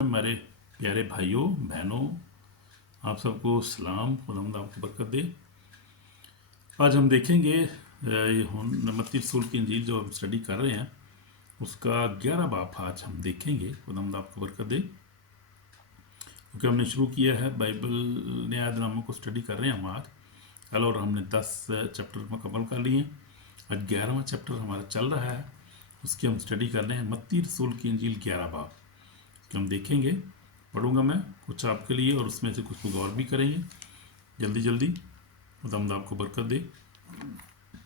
हमारे प्यारे भाइयों बहनों, आप सबको सलाम। खुदावंद आपको बरकत दे। आज हम देखेंगे मत्ती रसूल की इंजील जो हम स्टडी कर रहे हैं उसका 11 बाब आज हम देखेंगे। खुदावंद आपको बरकत दे। क्योंकि हमने शुरू किया है बाइबल न्यायनामों को स्टडी कर रहे हैं हम आज कल, और हमने 10 चैप्टर मुकम्मल कर लिए। आज 11वां चैप्टर हमारा चल रहा है, उसकी हम स्टडी कर रहे हैं। मत्ती रसूल की इंजील 11 बाब कि हम देखेंगे। पढ़ूंगा मैं कुछ आपके लिए और उसमें से कुछ गौर भी करेंगे जल्दी जल्दी। खुदावंद आपको बरकत दे।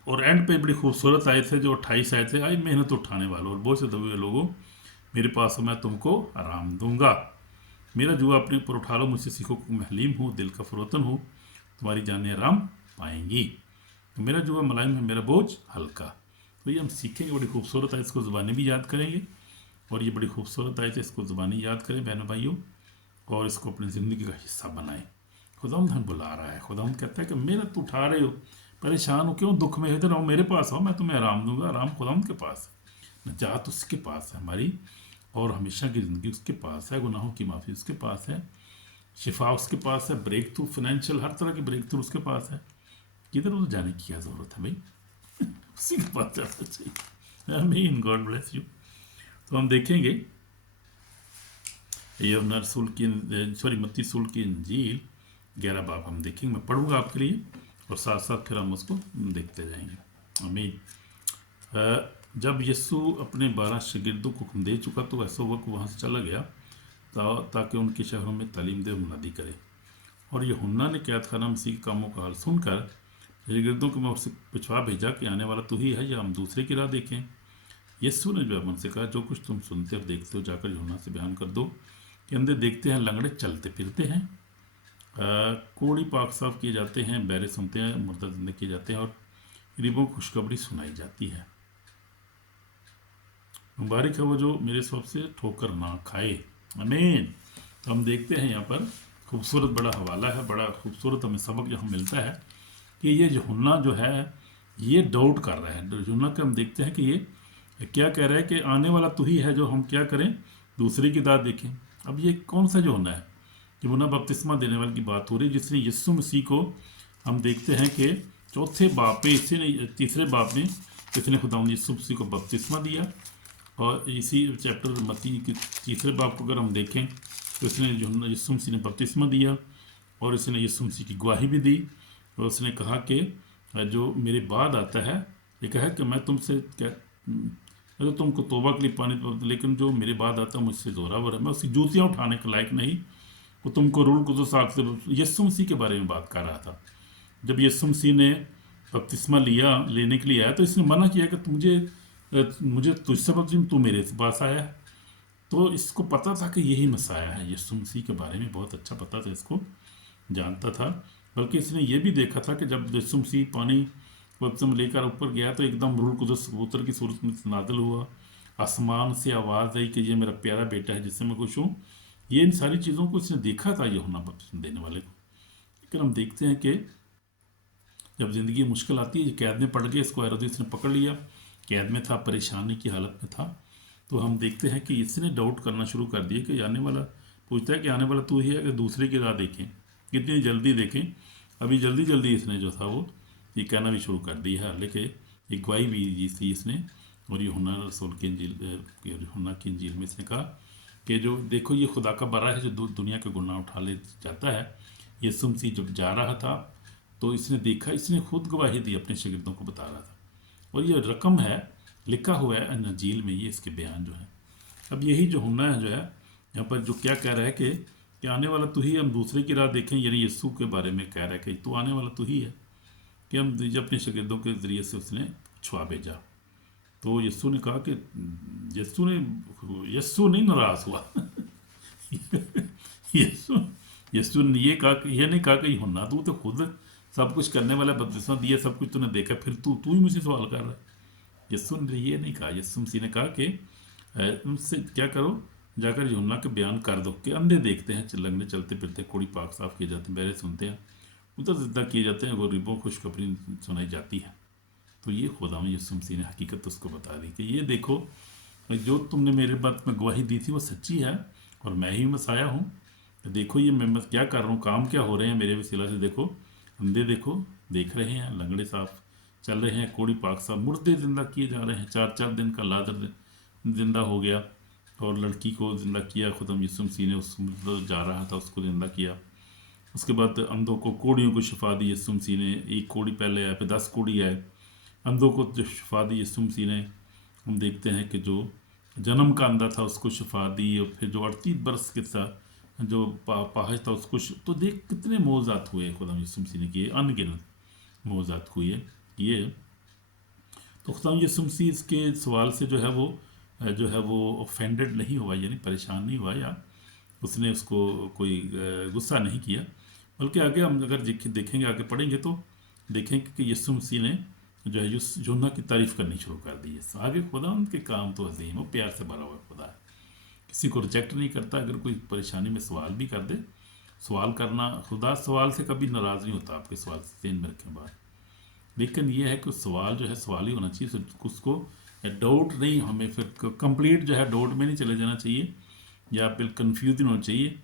और एंड पे बड़ी खूबसूरत आए थे जो 28 आए थे, आई मेहनत उठाने वालों और बोझ से दबे हुए लोगों, मेरे पास मैं तुमको आराम दूंगा। मेरा जुआ अपने ऊपर उठा लो, मुझसे सीखो कि मैं हलीम हूँ, दिल का फरोतन हूँ, तुम्हारी जानें आराम पाएंगी। तो मेरा जुआ मुलायम है, मेरा बोझ हल्का। तो ये हम सीखेंगे, बड़ी खूबसूरत है, इसको ज़ुबानी भी याद करेंगे। और ये बड़ी खूबसूरत आयत है, इसको ज़ुबानी याद करें बहनों भाइयों, और इसको अपनी ज़िंदगी का हिस्सा बनाएं। खुदावंद हमें बुला रहा है। खुदावंद कहता है कि मेहनत उठा रहे हो, परेशान हो, क्यों दुख में है, तो मेरे पास आओ, मैं तुम्हें आराम दूंगा। आराम खुदावंद के पास है, नजात उसके पास है हमारी, और हमेशा की ज़िंदगी उसके पास है, गुनाहों की माफ़ी उसके पास है, शिफा उसके पास है, ब्रेक थ्रू, फाइनेंशियल हर तरह की ब्रेक थ्रू उसके पास है। किधर उधर जाने की क्या ज़रूरत है भाई उसी के पास जाना चाहिए। आमीन, गॉड ब्लेस यू। तो हम देखेंगे यमुना रसूल की मत्ती रसूल की इंजील 11 बाब हम देखेंगे। मैं पढ़ूंगा आपके लिए और साथ साथ फिर हम उसको देखते जाएंगे। आमीन। जब यीशु अपने 12 शागिर्दों को हुक्म दे चुका तो ऐसा वक्त वहाँ से चला गया ताकि उनके शहरों में तालीम दे मुनादी करे। और यूहन्ना ने कैदखाना मसीह के कामों का हाल सुनकर शागिर्दों को मैं उससे पिछवा भेजा कि आने वाला तू ही है या हम दूसरे की राह देखें। यीशु ने जवाब उनसे कहा, जो कुछ तुम सुनते और देखते हो जाकर यूहन्ना से बयान कर दो कि अंधे देखते हैं, लंगड़े चलते फिरते हैं, कोढ़ी पाक साफ किए जाते हैं, बहरे सुनते हैं, मुर्दा जिंदे किए जाते हैं, और गरीबों को खुशखबरी सुनाई जाती है। मुबारक है वो जो मेरे सब से ठोकर ना खाए। आमीन। तो हम देखते हैं यहाँ पर खूबसूरत बड़ा हवाला है, बड़ा खूबसूरत हमें सबक यहाँ मिलता है कि ये यूहन्ना जो है ये डाउट कर रहा है। यूहन्ना के हम देखते हैं कि ये क्या कह रहा है कि आने वाला तू ही है जो हम क्या करें, दूसरे की दाद देखें। अब ये कौन सा यूहन्ना है? यूहन्ना बपतिस्मा देने वाले की बात हो रही है, जिसने यीशु मसीह को हम देखते हैं कि चौथे बाप में तीसरे बाप में इसने खुदावंद यीशु मसीह को बपतिस्मा दिया। और इसी चैप्टर मत्ती के तीसरे बाप को अगर हम देखें तो इसने यीशु मसीह ने बपतिस्मा दिया और इसने यीशु मसीह की गवाही भी दी। और उसने कहा कि जो मेरे बाद आता है, ये कहा कि मैं तुमसे क्या तो तुमको तोबा के लिए पानी, लेकिन जो मेरे बाद आता है मुझसे जोरावर है, मैं उसकी जूतियाँ उठाने के लायक नहीं, वो तुमको रूल को साख से। यीशु मसीह के बारे में बात कर रहा था। जब यीशु मसीह ने बपतिस्मा लेने के लिए आया तो इसने मना किया कि मुझे तुझसे बपतिस्मा, तू मेरे पास आया है। तो इसको पता था कि यही मसाया है। यीशु मसीह के बारे में बहुत अच्छा पता था, इसको जानता था। बल्कि इसने ये भी देखा था कि जब यीशु मसीह पानी बपतिस्मा लेकर ऊपर गया तो एकदम रूह कुदस कबूतर की सूरत में नादिल हुआ, आसमान से आवाज़ आई कि ये मेरा प्यारा बेटा है जिससे मैं खुश हूँ। ये इन सारी चीज़ों को इसने देखा था यूहन्ना बपतिस्मा देने वाले को। लेकिन हम देखते हैं कि जब ज़िंदगी मुश्किल आती है, कैद में पड़ गया, इसको हेरोदेस ने पकड़ लिया, कैद में था, परेशानी की हालत में था। तो हम देखते हैं कि इसने डाउट करना शुरू कर दिया कि आने वाला, पूछता है कि आने वाला तू ही है कि दूसरे की राह देखें, कितनी जल्दी देखें। अभी जल्दी जल्दी इसने जो था वो ये कहना भी शुरू कर दी है, लेकिन एक गवाही भी दी थी इसने। और यूहन्ना रसूल की इंजील यूहन्ना की इंजील में इसने कहा कि जो देखो ये खुदा का बरा है जो दुनिया के गुनाह उठा ले जाता है। यीशु मसीह जब जा रहा था तो इसने देखा, इसने खुद गवाही दी, अपने शागिर्दों को बता रहा था। और ये रकम है, लिखा हुआ है इंजील में, ये इसके बयान जो है। अब यही जो यूहन्ना है जो है यहाँ पर जो क्या कह रहा है कि आने वाला तू ही, हम दूसरे की राह देखें, यानी यीशु के बारे में कह रहा है कि तू आने वाला तू ही है, कि हम अपने शागिर्दों के ज़रिए से उसने छुआ भेजा। तो यीशु ने कहा कि यीशु नहीं नाराज़ हुआ यीशु ने ये नहीं कहा कि यूहन्ना तू तो खुद सब कुछ करने वाला, बपतिस्मा दिया, सब कुछ तूने देखा, फिर तू ही मुझसे सवाल कर रहा है। यीशु ने ये नहीं कहा। यीशु मसीह ने कहा कि उनसे क्या करो, जाकर यूहन्ना के बयान कर दो कि अंधे देखते हैं, लंगड़े चलते फिरते, कोढ़ी पाक साफ किए जाते हैं, बहरे सुनते हैं, उधर जिद्दा किए जाते हैं, गरीबों को खुशखबरी सुनाई जाती है। तो ये खुदा यीशु मसीह ने हकीकत उसको बता दी कि ये देखो, जो तुमने मेरे बात में गवाही दी थी वो सच्ची है, اور میں ہی مسایا ہوں. دیکھو یہ میں کیا کر رہا ہوں, کام کیا ہو رہے ہیں میرے وسیلہ سے. دیکھو اندھے دیکھو دیکھ رہے ہیں, لنگڑے صاف چل رہے ہیں, کوڑی پاک صاف, مردے زندہ کیے جا رہے ہیں. 4 دن کا لادر زندہ ہو گیا, اور لڑکی کو زندہ کیا خدا یسوع مسیح نے. اس جا رہا تھا اس کو زندہ کیا. اس کے بعد اندھوں کو, کوڑیوں کو شفا دی یسوع مسیح نے. 1 کوڑی پہلے آئے, پھر 10 کوڑی آئے. اندھوں کو جو شفا دی یسوع مسیح نے. ہم دیکھتے ہیں کہ جو جنم کا اندھا تھا اس کو شفا دی, اور پھر جو 38 برس کے تھا جو پاہج تھا اس کو تو دیکھ کتنے معجزات ہوئے خدا یسوع مسیح نے کیے, ان گنت معجزات ہوئے یہ. تو خدا یسوع مسیح اس کے سوال سے جو ہے وہ اوفینڈڈ نہیں ہوا, یعنی پریشان نہیں ہوا, یا اس نے اس کو کوئی غصہ نہیں کیا. بلکہ آگے ہم اگر دیکھیں گے, آگے پڑھیں گے تو دیکھیں گے کہ یسوع مسیح نے جو ہے یوحنا کی تعریف کرنی شروع کر دی ہے. آگے خدا ان کے کام تو عظیم و پیار سے بھرا ہوا خدا ہے, کسی کو ریجیکٹ نہیں کرتا. اگر کوئی پریشانی میں سوال بھی کر دے, سوال کرنا, خدا سوال سے کبھی ناراض نہیں ہوتا. آپ کے سوال سے ذہن میں رکھیں بات. لیکن یہ ہے کہ سوال جو ہے سوال ہی ہونا چاہیے, اس کو ڈاؤٹ نہیں, ہمیں پھر کمپلیٹ جو ہے ڈاؤٹ میں نہیں چلے جانا چاہیے, یا پھر کنفیوز نہیں ہونا چاہیے,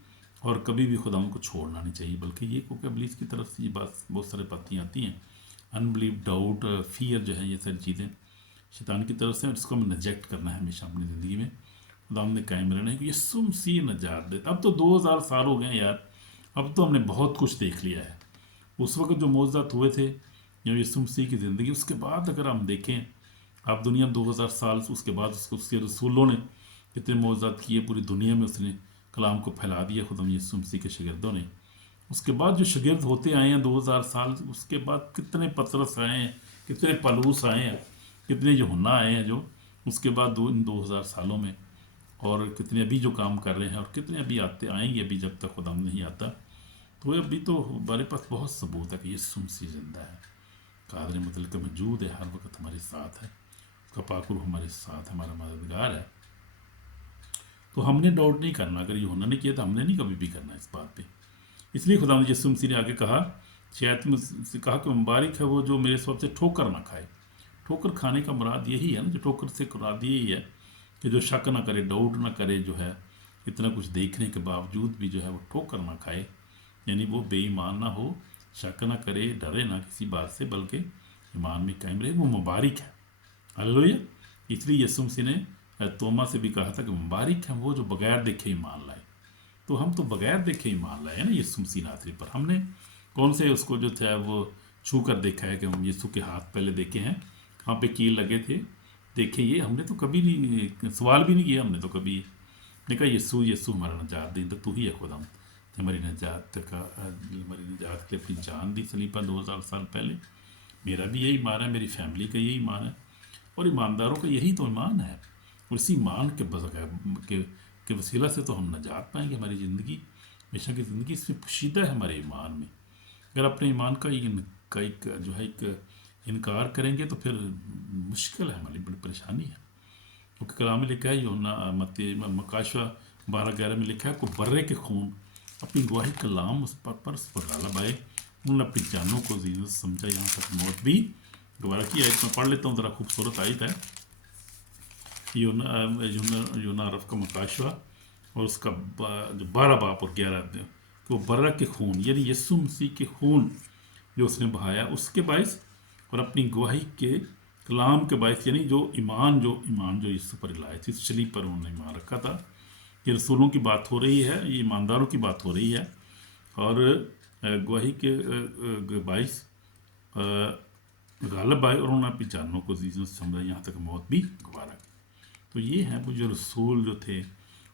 اور کبھی بھی خدا ان کو چھوڑنا نہیں چاہیے. بلکہ یہ کیونکہ ابلیس کی طرف سے یہ بہت سارے باتیں آتی ہیں, انبلیو, ڈاؤٹ, فیئر جو ہے, یہ ساری چیزیں شیطان کی طرف سے, اس کو ہمیں نجیکٹ کرنا ہے ہمیشہ اپنی زندگی میں. خدا ہم نے قائم رہنا ہے کہ یسوع مسیح نجات دیتا. اب تو 2000 سال ہو گئے ہیں یار, اب تو ہم نے بہت کچھ دیکھ لیا ہے. اس وقت جو معجزات ہوئے تھے یسوع مسیح کی زندگی, اس کے بعد اگر ہم دیکھیں, آپ دنیا میں 2000 سال اس کے بعد اس کے رسولوں نے کتنے معجزات کیے, پوری دنیا میں اس نے کلام کو پھیلا دیا خدا یسوع مسیح کے شاگردوں نے. اس کے بعد جو شاگرد ہوتے آئے ہیں 2000 سال, اس کے بعد کتنے پطرس آئے ہیں, کتنے پلوس آئے ہیں, کتنے یوحنا آئے ہیں جو اس کے بعد ان 2000 سالوں میں, اور کتنے ابھی جو کام کر رہے ہیں, اور کتنے ابھی آئیں گے ابھی, جب تک خدا نہیں آتا. تو ابھی تو ہمارے پاس بہت ثبوت ہے کہ یسوع مسیح زندہ ہے, قادر مطلق موجود ہے, ہر وقت ہمارے ساتھ ہے, اس کا پاک روح ہمارے ساتھ ہمارا مددگار ہے. تو ہم نے ڈاؤٹ نہیں کرنا. اگر یوحنا نے کیا تو ہم نے نہیں کبھی بھی کرنا اس بات پہ. اس لیے خدا یسوع مسیح نے آگے کہا, شاید سے کہا کہ مبارک ہے وہ جو میرے سبب سے ٹھوکر نہ کھائے. ٹھوکر کھانے کا مراد یہی ہے نا, جو ٹھوکر سے مراد یہی ہے کہ جو شک نہ کرے, ڈاؤٹ نہ کرے, جو ہے اتنا کچھ دیکھنے کے باوجود بھی جو ہے وہ ٹھوکر نہ کھائے. یعنی وہ بے ایمان نہ ہو, شک نہ کرے, ڈرے نہ کسی بات سے, بلکہ ایمان میں قائم رہے, وہ مبارک ہے. ہلیلویا. اس لیے یسوع مسیح نے توما سے بھی کہا تھا کہ مبارک ہیں وہ جو بغیر دیکھے ایمان لائے. تو ہم تو بغیر دیکھے ایمان لائے نا یسوع مسیح ناصری پر. ہم نے کون سے اس کو جو تھا وہ چھو کر دیکھا ہے, کہ ہم یسوع کے ہاتھ پہلے دیکھے ہیں, وہاں پہ کیل لگے تھے, دیکھے. یہ ہم نے تو کبھی نہیں, سوال بھی نہیں کیا ہم نے تو کبھی. نے کہا یسوع ہمارا نجات دیں, تو ہی ہے خدا, ہماری نجات کے لیے اپنی جان دی صلیب پر 2000 سال پہلے. میرا بھی یہی ایمان ہے, میری فیملی کا یہی ایمان ہے, اور ایمانداروں کا یہی تو ایمان ہے. اور اسی ایمان کے وسیلہ سے تو ہم نجات پائیں گے. ہماری زندگی ہمیشہ کی زندگی اس میں پوشیدہ ہے ہمارے ایمان میں. اگر اپنے ایمان کا ایک جو ہے ایک انکار کریں گے تو پھر مشکل ہے, ہماری بڑی پریشانی ہے. کیونکہ کلام میں لکھا ہے, یوحنا مکاشوہ 12:11 میں لکھا ہے, کو برے کے خون اپنی گواہی کلام اس پر غالب آئے, انہوں نے اپنی جانوں کو زینت سمجھا, یہاں تک موت بھی دوبارہ کی. آیت میں پڑھ لیتا ہوں, ذرا خوبصورت آیت ہے. یونا عرف کا مکاشوہ, اور اس کا جو 12 باب اور 11 کہ وہ برہ کے خون, یعنی یسوع مسیح کے خون جو اس نے بہایا, اس کے باعث, اور اپنی گواہی کے کلام کے باعث, یعنی جو ایمان جو یسوع پر لائے تھے, صلیب پر انہوں نے ایمان رکھا تھا. یہ رسولوں کی بات ہو رہی ہے, یہ ایمانداروں کی بات ہو رہی ہے, اور گواہی کے باعث غالب آئے, اور انہوں نے اپنی جانوں کو عزیزت سمجھا, یہاں تک موت بھی گوارا کی. تو یہ ہیں وہ جو رسول جو تھے.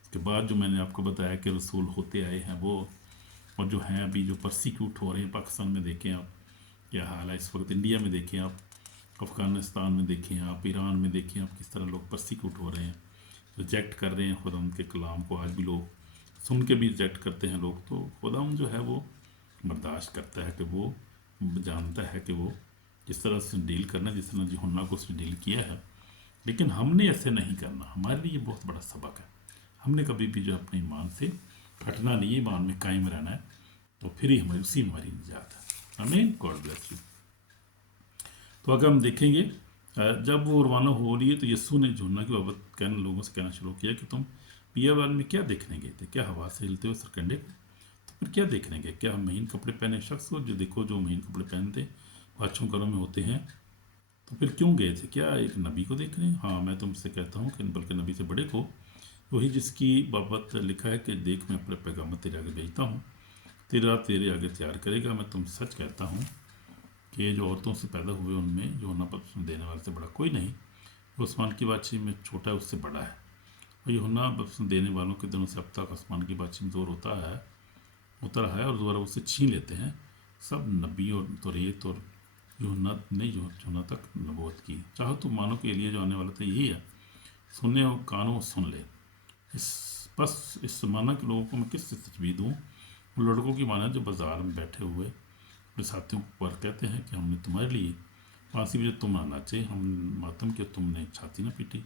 اس کے بعد جو میں نے آپ کو بتایا کہ رسول ہوتے آئے ہیں وہ, اور جو ہیں ابھی جو پرسیکیوٹ ہو رہے ہیں. پاکستان میں دیکھیں آپ کیا حال ہے اس وقت, انڈیا میں دیکھیں آپ, افغانستان میں دیکھیں آپ, ایران میں دیکھیں آپ, کس طرح لوگ پرسیکیوٹ ہو رہے ہیں, ریجیکٹ کر رہے ہیں خدا ان کے کلام کو. آج بھی لوگ سن کے بھی ریجیکٹ کرتے ہیں لوگ. تو خدا جو ہے وہ برداشت کرتا ہے, کہ وہ جانتا ہے کہ وہ جس طرح سے ڈیل کرنا, جس طرح یوحنا کو اس نے ڈیل کیا ہے. لیکن ہم نے ایسے نہیں کرنا. ہمارے لیے یہ بہت بڑا سبق ہے. ہم نے کبھی بھی جو اپنے ایمان سے ہٹنا نہیں, ایمان میں قائم رہنا ہے, تو پھر ہی ہماری نجات ہے. آمین. God bless you. تو اگر ہم دیکھیں گے, جب وہ روانہ ہو رہی ہے تو یسوع نے یوحنا کی بابت لوگوں سے کہنا شروع کیا کہ تم बियाबान में क्या देखने गए थे? क्या हवा से हिलते हुए सरकंडे को? तो फिर क्या देखने गए? क्या महीन कपड़े पहने शख्स को जो देखो जो महीन कपड़े पहनते बादशाहों घरों में होते हैं, तो फिर क्यों गए थे? क्या एक नबी को देखने? हाँ, मैं तुमसे कहता हूँ कि बल्कि नबी से बड़े को, वही जिसकी बाबत लिखा है कि देख मैं अपने पैगाम तेरे आगे भेजता हूँ, तेरा तेरे आगे तैयार करेगा। मैं तुम सच कहता हूँ कि जो औरतों से पैदा हुए उनमें जो होना बपतिस्मा देने वाले से बड़ा कोई नहीं, वो आसमान की बादशाही में छोटा है उससे बड़ा है। और यूहन्ना बपतिस्मा देने वालों के दिनों से अब तक आसमान की बादशाही में जोर होता रहा है और दोबारा उसे छीन लेते हैं। सब नबी और तौरेत और यूहन्ना ने यूहन्ना तक नबूवत की। चाहो तो मानो कि एलिया जो आने वाला था यही है, सुनने और कानों सुन ले। इस जमाना के लोगों को मैं किस तजवीज़ दूँ? उन लड़कों की माना जो बाज़ार में बैठे हुए अपने साथियों पर कहते हैं कि हमने तुम्हारे लिए फांसी पे जो तुम ना नाचे, हम मातम के तुमने छाती ना पीटी।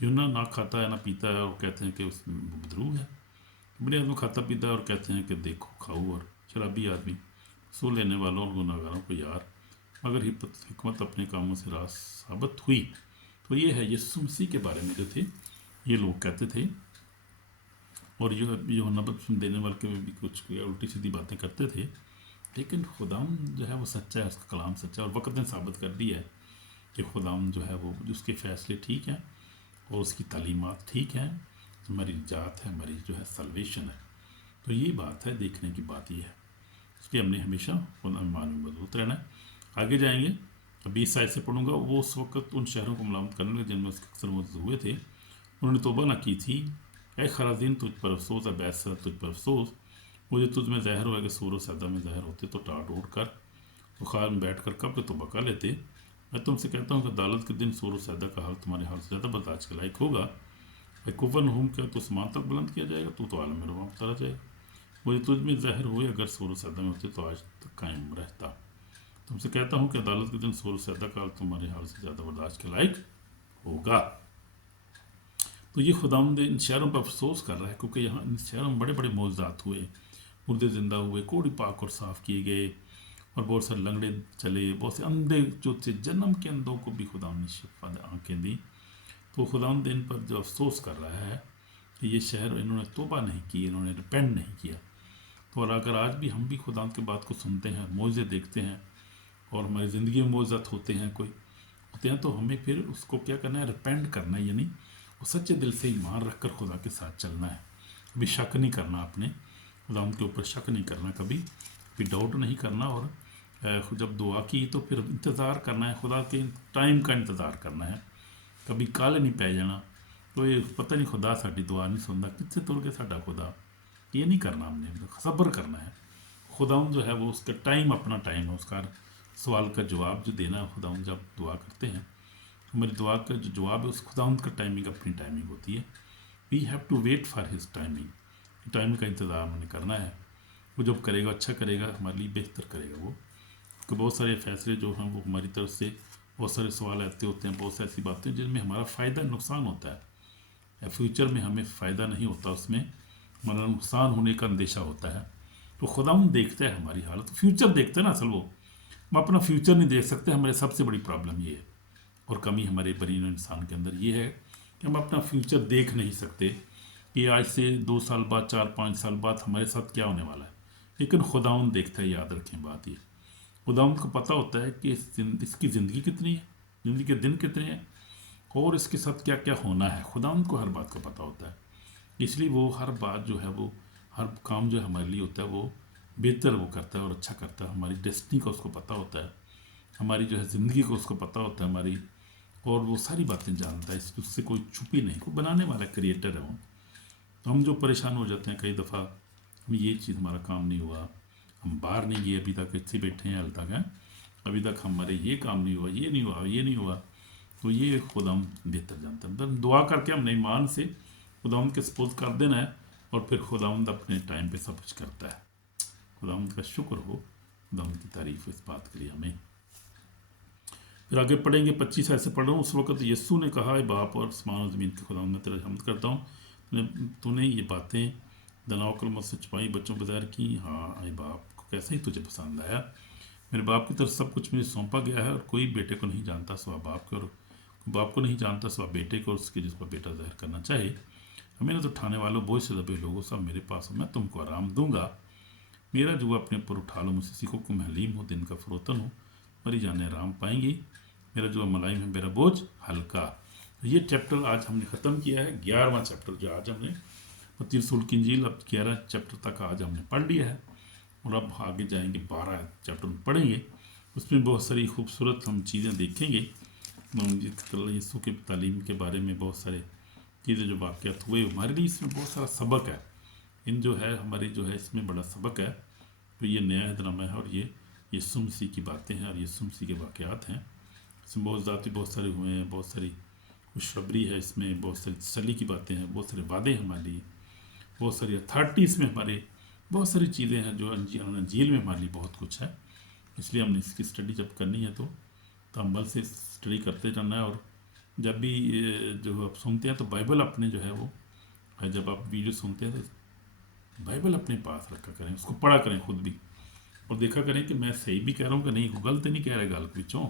यूहन्ना ना खाता है ना पीता है और कहते हैं कि उसमें बदरू है। बड़े आदमी खाता पीता है और कहते हैं कि देखो खाओ। और शराबी आदमी सो लेने वालों और गुनाहगारों को यार। अगर हिकमत अपने कामों से रास साबित हुई तो ये है यीशु मसीह के बारे में जो थे ये लोग कहते थे। और यूहन्ना बपतिस्मा देने वाले के भी कुछ उल्टी सीधी बातें करते थे, लेकिन खुदाम जो है वो सच्चा है, उसका कलाम सच्चा है। और वक़्त ने साबित कर दिया है कि खुदाम जो है वो उसके फ़ैसले ठीक हैं और उसकी तालीमात ठीक हैं। हमारी जात है, हमारी जो है सल्वेशन है। तो ये बात है, देखने की बात ये है, इसलिए हमने हमेशा खुदा ईमान में मजबूत रहना है। आगे जाएंगे, अभी इस आयत से पढ़ूंगा। वो उस वक्त उन शहरों को मलामत करने लगे जिनमें उसके अक्सर मौजूद हुए थे। उन्होंने तौबा न की थी। ऐ खराजीन तुझ पर अफसोस है, बैसा तुझ पर अफसोस, मुझे तुझ में ज़ाहिर हुआ कि सूर सैदा में ज़ाहिर होते तो टाट ओढ़ कर बुखार में बैठ कर कब तौबा कर लेते। मैं तुमसे कहता हूँ कि अदालत के दिन सूर सैदा का हाल तुम्हारे हाल से ज़्यादा बर्दाश्त के लायक होगा। कुफन हुम क्या तो आसमान तक बुलंद किया जाएगा, तू तो आलम में रुबां उतारा जाएगा। मुझे तुझ में ज़ाहिर हुए अगर सूर सैदा में होते तो आज तक कायम रहता। तुमसे कहता हूँ कि अदालत के दिन सूर सैदा का हाल तुम्हारे हाल से ज़्यादा बर्दाश्त के लायक होगा। तो ये खुदावंद इन शहरों पर अफसोस कर रहा है क्योंकि यहाँ इन शहरों में बड़े बड़े मौजूदात हुए, मुर्दे ज़िंदा हुए, कोड़ी पाक और साफ़ किए गए और बहुत सारे लंगड़े चले, बहुत से अंधे जो थे जन्म के अंधों को भी खुदावंद ने शिफा आँखें दी। तो खुदावंद इन पर जो अफसोस कर रहा है कि ये शहर इन्होंने तौबा नहीं की, इन्होंने रिपेंट नहीं किया। तो और अगर आज भी हम भी खुदावंद की बात को सुनते हैं, मौजे देखते हैं और हमारी ज़िंदगी में मौजूद होते हैं कोई होते हैं, तो हमें फिर उसको क्या करना है, रिपेंट करना है। यानी वो सच्चे दिल से ईमान रख कर खुदा के साथ चलना है। कभी शक नहीं करना, अपने खुदावंद के ऊपर शक नहीं करना, कभी डाउट नहीं करना। और जब दुआ की तो फिर इंतज़ार करना है, खुदा के टाइम का इंतज़ार करना है। कभी काले नहीं पै जाना, तो ये पता नहीं खुदा साड़ी दुआ नहीं सुनता, कितने तुर के साडा खुदा, ये नहीं करना। हमने सब्र करना है। खुदावंद जो है वो उसका टाइम, अपना टाइम है, उसका सवाल का जवाब जो देना है खुदावंद जब दुआ करते हैं, हमारी दुआ का जो जवाब है उस खुदावंद का टाइमिंग अपनी टाइमिंग होती है। We have to wait for his timing. Time का इंतज़ार हमें करना है। वो जब करेगा अच्छा करेगा, हमारे लिए बेहतर करेगा वो। कि बहुत सारे फैसले जो हैं वो हमारी तरफ से बहुत सारे सवाल आते होते हैं, बहुत सी ऐसी बातें जिनमें हमारा फ़ायदा नुकसान होता है, या फ्यूचर में हमें फ़ायदा नहीं होता, उसमें हमारा नुकसान होने का अंदेशा होता है। तो खुदावंद देखता है हमारी हालत, फ्यूचर देखते हैं ना। असल वो हम अपना फ्यूचर नहीं देख सकते। हमारी सबसे बड़ी प्रॉब्लम ये है और कमी हमारे बरीन इंसान के अंदर ये है कि हम अपना फ्यूचर देख नहीं सकते कि आज से 2 साल बाद, 4-5 साल बाद हमारे साथ क्या होने वाला है। लेकिन खुदावंद देखता है। याद रखें बात ये, खुदावंद को पता होता है कि इसकी ज़िंदगी कितनी है, ज़िंदगी के दिन कितने हैं और इसके साथ क्या क्या होना है। खुदावंद को हर बात का पता होता है, इसलिए वो हर बात जो है वो हर काम जो हमारे लिए होता है वो बेहतर वो करता है और अच्छा करता है। हमारी डेस्टिनी का उसको पता होता है, हमारी जो है ज़िंदगी को उसको पता होता है हमारी, और वो सारी बातें जानता है, उससे कोई छुपी नहीं। कोई बनाने वाला क्रिएटर है वो। तो हम जो परेशान हो जाते हैं कई दफ़ा, हम ये चीज़ हमारा काम नहीं हुआ, हम बाहर नहीं गए अभी तक, इतने बैठे हैं हाल तक हैं, अभी तक हमारे ये काम नहीं हुआ, ये नहीं हुआ, ये नहीं हुआ। तो ये खुदा बेहतर जानता है। मतलब दुआ करके हमने ईमान से खुदावंद के सपोज कर देना है और फिर खुदावंद अपने टाइम पे सब कुछ करता है। खुदावंद का शुक्र हो, खुदावंद की तारीफ इस बात के लिए हमें। फिर आगे पढ़ेंगे 25 ऐसे पढ़ रहा हूँ। उस वक्त यीशु ने कहा, बाप और आसमान और ज़मीन के खुदावंद मैं तेरा हम्द करता हूँ, तूने ये बातें दनाव कलमत से छुपाई, बच्चों पर ज़ाहिर की। हाँ आई बाप को कैसे ही तुझे पसंद आया। मेरे बाप की तरफ सब कुछ मुझे सौंपा गया है और कोई बेटे को नहीं जानता सिवा बाप के, और बाप को नहीं जानता सिवा बेटे को, उसके जिस पर बेटा ज़ाहिर करना चाहे। हमें तो उठाने वालों बोझ से दबे लोगों सब मेरे पास हो, मैं तुमको आराम दूंगा। मेरा जुआ अपने ऊपर उठा लो, मुझसे सीखो कि मैं हलीम हूँ, दिन का फरोतन हूँ, मरी जाने आराम पाएंगी। मेरा जुआ मुलायम है, मेरा बोझ हल्का। तो ये चैप्टर आज हमने ख़त्म किया है, 11वां चैप्टर जो आज हमने मत्ती रसूल की इंजील अब 11 चैप्टर तक आज हमने पढ़ लिया है। और अब आगे जाएंगे 12 चैप्टर पढ़ेंगे, उसमें बहुत सारी खूबसूरत हम चीज़ें देखेंगे। यीशु के तालीम के बारे में बहुत सारे चीज़ें जो वाक़यात हुए हमारे लिए, इसमें बहुत सारा सबक है। इन जो है हमारी जो है इसमें बड़ा सबक है। तो ये नया अहदनामा है और ये यीशु मसीह की बातें हैं और यीशु मसीह के वाक़यात हैं। इसमें बहुत ज़ाती बहुत सारे हुए हैं, बहुत सारी खुशखबरी है इसमें, बहुत सारी तसल्ली की बातें हैं, बहुत सारे वादे हैं हमारे लिए, बहुत सारी अथॉरिटी इसमें हमारे, बहुत सारी चीज़ें हैं जो अंजील में हमारे लिए बहुत कुछ है। इसलिए हमने इसकी स्टडी जब करनी है तो अमल से स्टडी करते जाना है। और जब भी जो आप सुनते हैं तो बाइबल अपने जो है वो जब आप वीडियो सुनते हैं तो बाइबल अपने पास रखा करें, उसको पढ़ा करें खुद भी, और देखा करें कि मैं सही भी कह रहा हूँ कि नहीं, गलत नहीं कह रहे गल पिछों,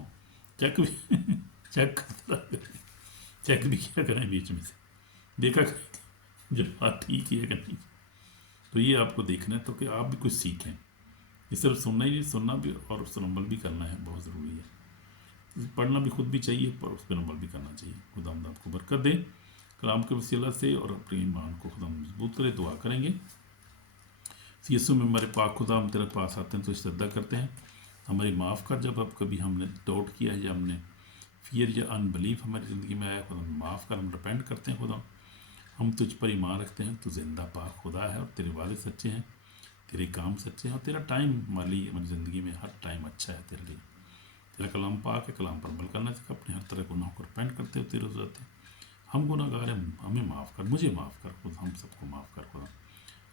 चेक भी चेक करता करें, चेक भी किया करें बीच में से, देखा करें जब बात ठीक है कि नहीं। तो ये आपको देखना है तो कि आप भी कुछ सीखें। ये सिर्फ सुनना ही नहीं, सुनना भी और उस पर अमल भी करना है, बहुत ज़रूरी है। पढ़ना भी खुद भी चाहिए पर उस पर अमल भी करना चाहिए। खुदा आपको बरकत दे कलाम के वसीला से और अपने ईमान को खुदा मजबूत करे। दुआ करेंगे। यीशु में हमारे पाक खुदा, हम तेरे पास आते हैं तो श्रद्धा करते हैं, हमारी माफ़ कर। जब अब कभी हमने डाउट किया है या हमने फियर या अनबिलीफ हमारी ज़िंदगी में आया, खुदा माफ़ कर। हम रिपेंट करते हैं खुदा, हम तुझ पर ईमान रखते हैं, तू जिंदा पाक खुदा है और तेरे वादे सच्चे हैं, तेरे काम सच्चे हैं और तेरा टाइम हमारी ज़िंदगी में हर टाइम अच्छा है तेरे लिए। तेरा कलाम पाक है, कलाम पर अमल करना चाहिए, अपने हर तरह गुनाहों को रिपेंट करते हो तेरे ज़रूरत है। हम गुनाहगार हैं, हमें माफ़ कर, मुझे माफ़ कर खुदा, हम सबको माफ़ कर खुदा,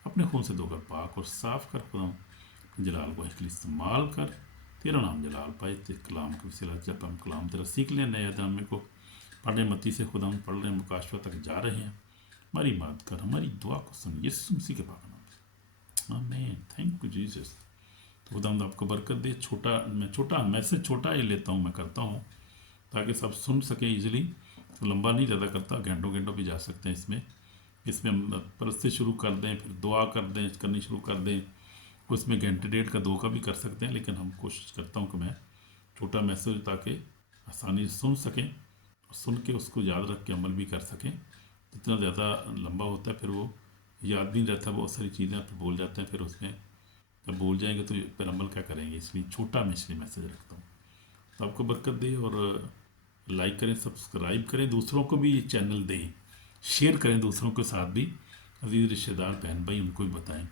अपने खून से धोकर पाक और साफ़ कर खुदा, जलाल को इसके लिए इस्तेमाल कर, तेरा नाम जलाल पाए। तेरे कलाम के वसीला जब हम कलाम तेरा सीख लें, नए अहदनामे को पढ़ने मत्ती से खुदा हम पढ़ रहे हैं, मुकाशवा तक जा रहे हैं, हमारी मदद कर, हमारी दुआ को सुन, यीशु मसीह के पाक नाम से आमीन। Thank you Jesus. तो खुदा आपको बरकत दे। मैं छोटा मैसेज छोटा ही लेता हूँ, मैं करता हूँ ताकि सब सुन सकें ईजिली। तो लंबा नहीं ज़्यादा करता, घंटों घंटों भी जा सकते हैं इसमें हम परस्ते शुरू कर दें, फिर दुआ कर दें, करनी शुरू कर दें, उसमें घंटे डेढ़ का 2 का भी कर सकते हैं। लेकिन हम कोशिश करता हूँ कि मैं छोटा मैसेज ताकि आसानी से सुन सकें और सुन के उसको याद रख के अमल भी कर सकें। जितना ज़्यादा लंबा होता है फिर वो याद भी नहीं रहता, बहुत सारी चीज़ें आप भूल जाते हैं, फिर उसमें जब भूल जाएंगे तो फिर अमल क्या करेंगे। इसलिए छोटा मैं इसलिए मैसेज रखता हूँ। तो आपको बरकत दे और लाइक करें, सब्सक्राइब करें, दूसरों को भी चैनल दें, शेयर करें दूसरों के साथ भी, अजीज़ रिश्तेदार बहन भाई उनको भी बताएं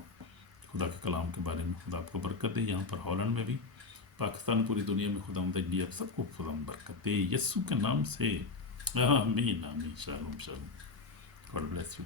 खुदा के कलाम के बारे में। खुदा आपको बरकत दे। यहाँ पर हॉलैंड में भी, पाकिस्तान, पूरी दुनिया में खुदा इंडिया सबको खुदा बरकत दे यीशु के नाम से आमीन आमीन। Shalom shalom. God bless you.